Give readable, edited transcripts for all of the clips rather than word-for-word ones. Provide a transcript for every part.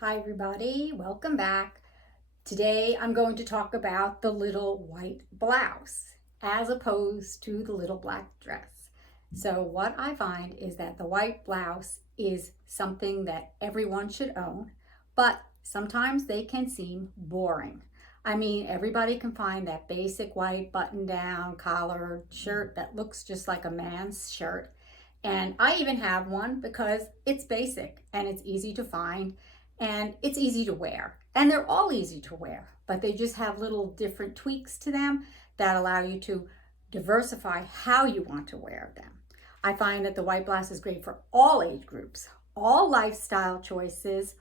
Hi everybody, welcome back. Today I'm going to talk about the little white blouse as opposed to the little black dress. So what I find is that the white blouse is something that everyone should own, but sometimes they can seem boring. I mean, everybody can find that basic white button-down collar shirt that looks just like a man's shirt. And I even have one because it's basic and it's easy to find and it's easy to wear. And they're all easy to wear, but they just have little different tweaks to them that allow you to diversify how you want to wear them. I find that the white blouse is great for all age groups, all lifestyle choices,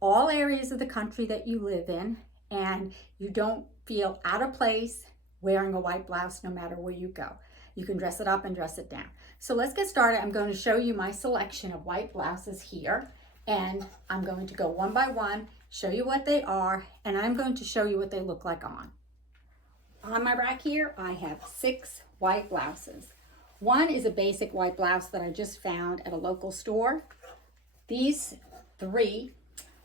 all areas of the country that you live in, and you don't feel out of place wearing a white blouse no matter where you go. You can dress it up and dress it down. So let's get started. I'm going to show you my selection of white blouses here, and I'm going to go one by one, show you what they are, and I'm going to show you what they look like on. On my rack here, I have 6 white blouses. One is a basic white blouse that I just found at a local store. These 3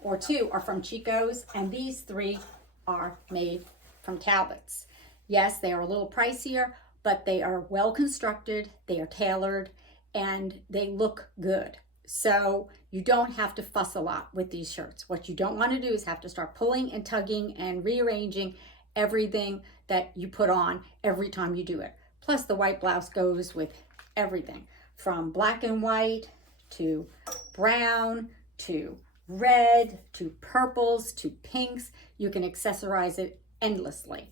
or 2 are from Chico's, and these 3 are made from Talbot's. Yes, they are a little pricier, but they are well constructed, they are tailored, and they look good. So you don't have to fuss a lot with these shirts. What you don't want to do is have to start pulling and tugging and rearranging everything that you put on every time you do it. Plus the white blouse goes with everything from black and white to brown to red to purples to pinks. You can accessorize it endlessly.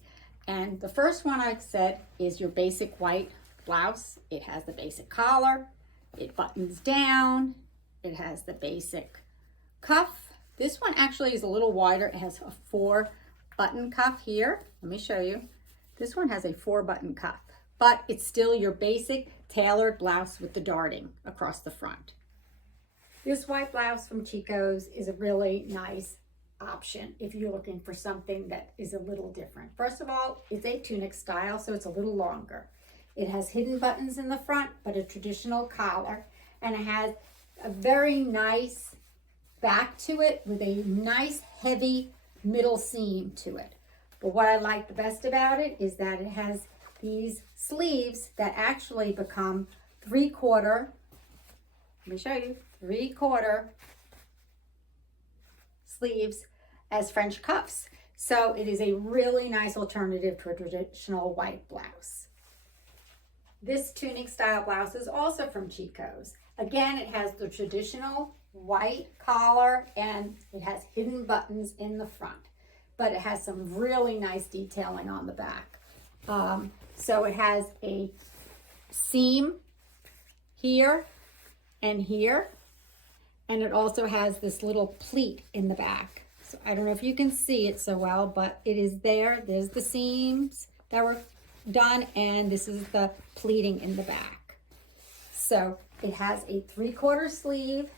And the first one I said is your basic white blouse. It has the basic collar, it buttons down, it has the basic cuff. This one actually is a little wider. It has a 4-button cuff here. Let me show you. This one has a 4-button cuff, but it's still your basic tailored blouse with the darting across the front. This white blouse from Chico's is a really nice option if you're looking for something that is a little different. First of all, it's a tunic style, so it's a little longer. It has hidden buttons in the front, but a traditional collar, and it has a very nice back to it with a nice heavy middle seam to it. But what I like the best about it is that it has these sleeves that actually become 3/4, let me show you, 3/4 sleeves as French cuffs. So it is a really nice alternative to a traditional white blouse. This tunic style blouse is also from Chico's. Again, it has the traditional white collar and it has hidden buttons in the front, but it has some really nice detailing on the back. So it has a seam here and here, and it also has this little pleat in the back. So I don't know if you can see it so well, but it is there. There's the seams that were done, and this is the pleating in the back. So it has a 3/4 sleeve.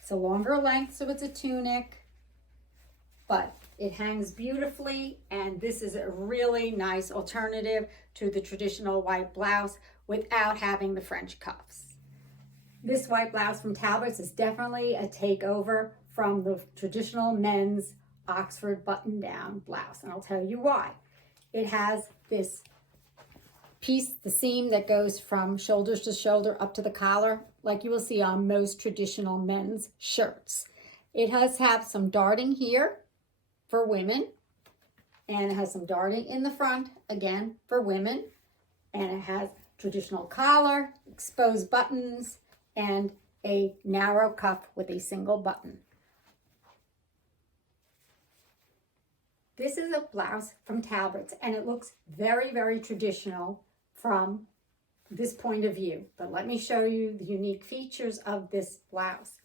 It's a longer length, so it's a tunic, but it hangs beautifully, and this is a really nice alternative to the traditional white blouse without having the French cuffs. This white blouse from Talbot's is definitely a takeover from the traditional men's Oxford button-down blouse, and I'll tell you why. It has this piece, the seam that goes from shoulders to shoulder up to the collar, like you will see on most traditional men's shirts. It does have some darting here for women, and it has some darting in the front, again, for women, and it has traditional collar, exposed buttons, and a narrow cuff with a single button. This is a blouse from Talbot's, and it looks very, very traditional from this point of view. But let me show you the unique features of this blouse.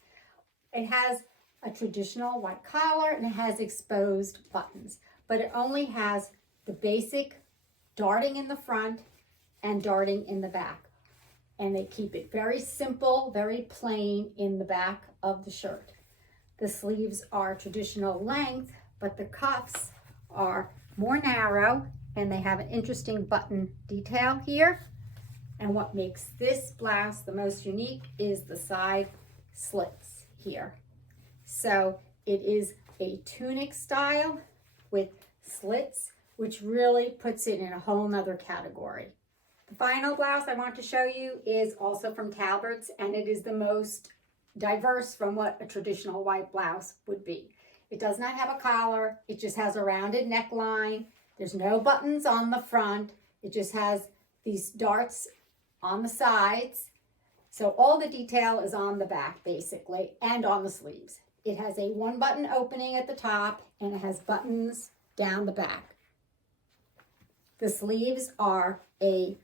It has a traditional white collar and it has exposed buttons, but it only has the basic darting in the front and darting in the back. And they keep it very simple, very plain in the back of the shirt. The sleeves are traditional length, but the cuffs are more narrow, and they have an interesting button detail here. And what makes this blouse the most unique is the side slits here. So it is a tunic style with slits, which really puts it in a whole nother category. The final blouse I want to show you is also from Talbots, and it is the most diverse from what a traditional white blouse would be. It does not have a collar. It just has a rounded neckline. There's no buttons on the front. It just has these darts on the sides. So all the detail is on the back basically, and on the sleeves. It has a one button opening at the top, and it has buttons down the back. The sleeves are a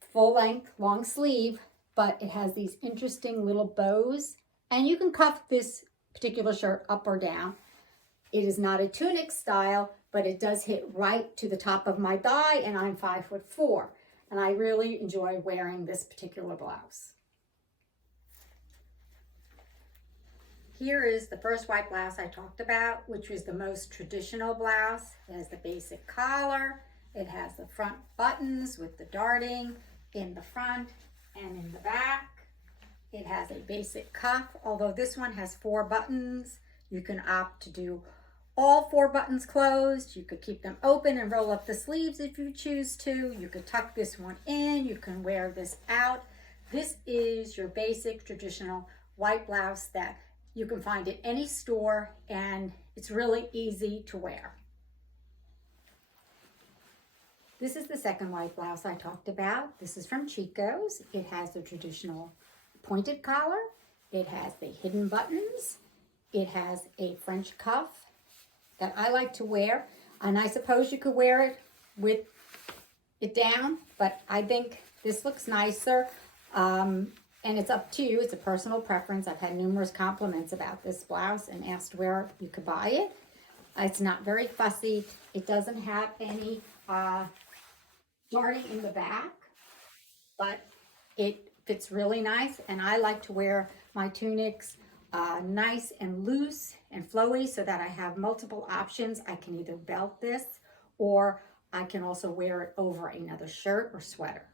full length long sleeve, but it has these interesting little bows, and you can cuff this particular shirt up or down. It is not a tunic style, but it does hit right to the top of my thigh, and I'm 5'4", and I really enjoy wearing this particular blouse. Here is the first white blouse I talked about, which was the most traditional blouse. It has the basic collar. It has the front buttons with the darting in the front and in the back. It has a basic cuff, although this one has 4 buttons. You can opt to do all 4 buttons closed. You could keep them open and roll up the sleeves if you choose to. You could tuck this one in. You can wear this out. This is your basic traditional white blouse that you can find at any store, and it's really easy to wear. This is the second white blouse I talked about. This is from Chico's. It has the traditional pointed collar. It has the hidden buttons. It has a French cuff that I like to wear. And I suppose you could wear it with it down, but I think this looks nicer. And it's up to you. It's a personal preference. I've had numerous compliments about this blouse and asked where you could buy it. It's not very fussy. It doesn't have any darting in the back, but it fits really nice. And I like to wear my tunics nice and loose and flowy so that I have multiple options. I can either belt this, or I can also wear it over another shirt or sweater.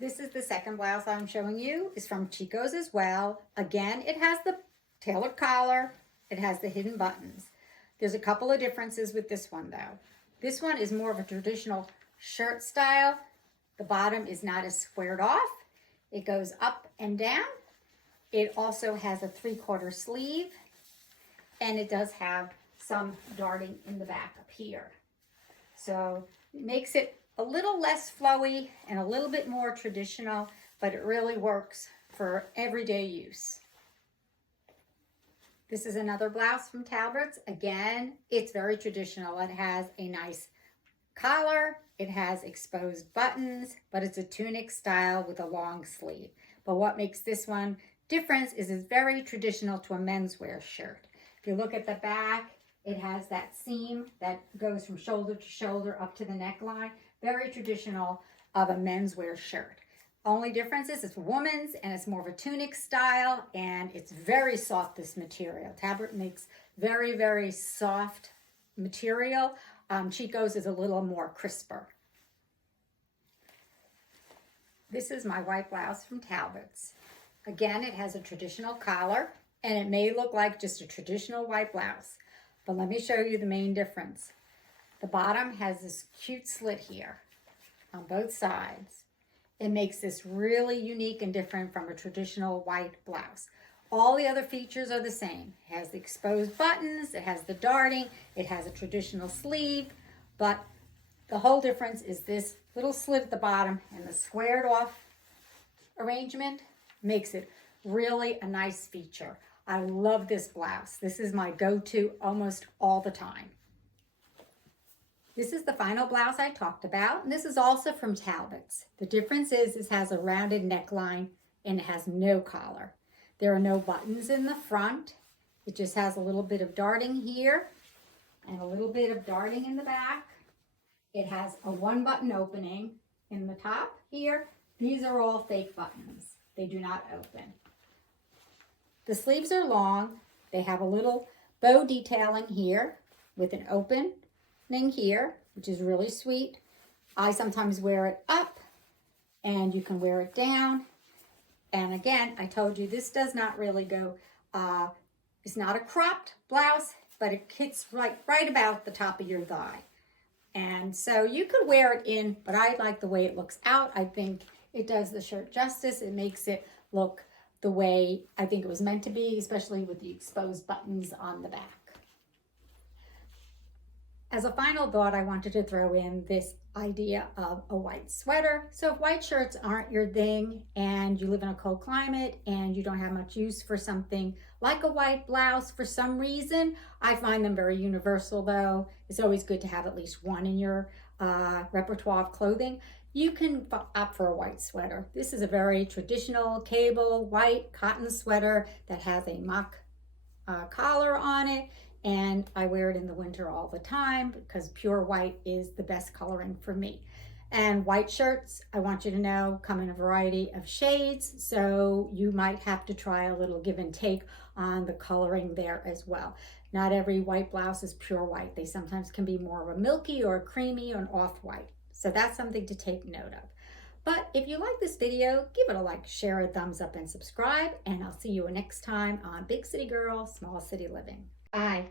This is the second blouse I'm showing you. It's from Chico's as well. Again, it has the tailored collar. It has the hidden buttons. There's a couple of differences with this one though. This one is more of a traditional shirt style. The bottom is not as squared off. It goes up and down. It also has a 3/4 sleeve, and it does have some darting in the back up here. So it makes it a little less flowy and a little bit more traditional, but it really works for everyday use. This is another blouse from Talbots. Again, it's very traditional. It has a nice collar. It has exposed buttons, but it's a tunic style with a long sleeve. But what makes this one different is it's very traditional to a menswear shirt. If you look at the back, it has that seam that goes from shoulder to shoulder up to the neckline. Very traditional of a menswear shirt. Only difference is it's woman's, and it's more of a tunic style, and it's very soft, this material. Talbot makes very, very soft material. Chico's is a little more crisper. This is my white blouse from Talbot's. Again, it has a traditional collar, and it may look like just a traditional white blouse, but let me show you the main difference. The bottom has this cute slit here on both sides. It makes this really unique and different from a traditional white blouse. All the other features are the same. It has the exposed buttons, it has the darting, it has a traditional sleeve, but the whole difference is this little slit at the bottom, and the squared off arrangement makes it really a nice feature. I love this blouse. This is my go-to almost all the time. This is the final blouse I talked about, and this is also from Talbots. The difference is it has a rounded neckline and it has no collar. There are no buttons in the front. It just has a little bit of darting here and a little bit of darting in the back. It has a 1-button opening in the top here. These are all fake buttons. They do not open. The sleeves are long. They have a little bow detailing here with an opening here, which is really sweet. I sometimes wear it up, and you can wear it down. And again, I told you this does not really go It's not a cropped blouse, but it hits right about the top of your thigh. And so you could wear it in, but I like the way it looks out. I think it does the shirt justice. It makes it look the way I think it was meant to be, especially with the exposed buttons on the back. As a final thought, I wanted to throw in this idea of a white sweater. So if white shirts aren't your thing and you live in a cold climate and you don't have much use for something like a white blouse for some reason, I find them very universal though. It's always good to have at least one in your repertoire of clothing. You can opt for a white sweater. This is a very traditional cable white cotton sweater that has a mock collar on it. And I wear it in the winter all the time because pure white is the best coloring for me. And white shirts, I want you to know, come in a variety of shades, so you might have to try a little give and take on the coloring there as well. Not every white blouse is pure white. They sometimes can be more of a milky or a creamy or an off-white. So that's something to take note of. But if you like this video, give it a like, share, a thumbs up, and subscribe. And I'll see you next time on Big City Girl, Small City Living. Bye.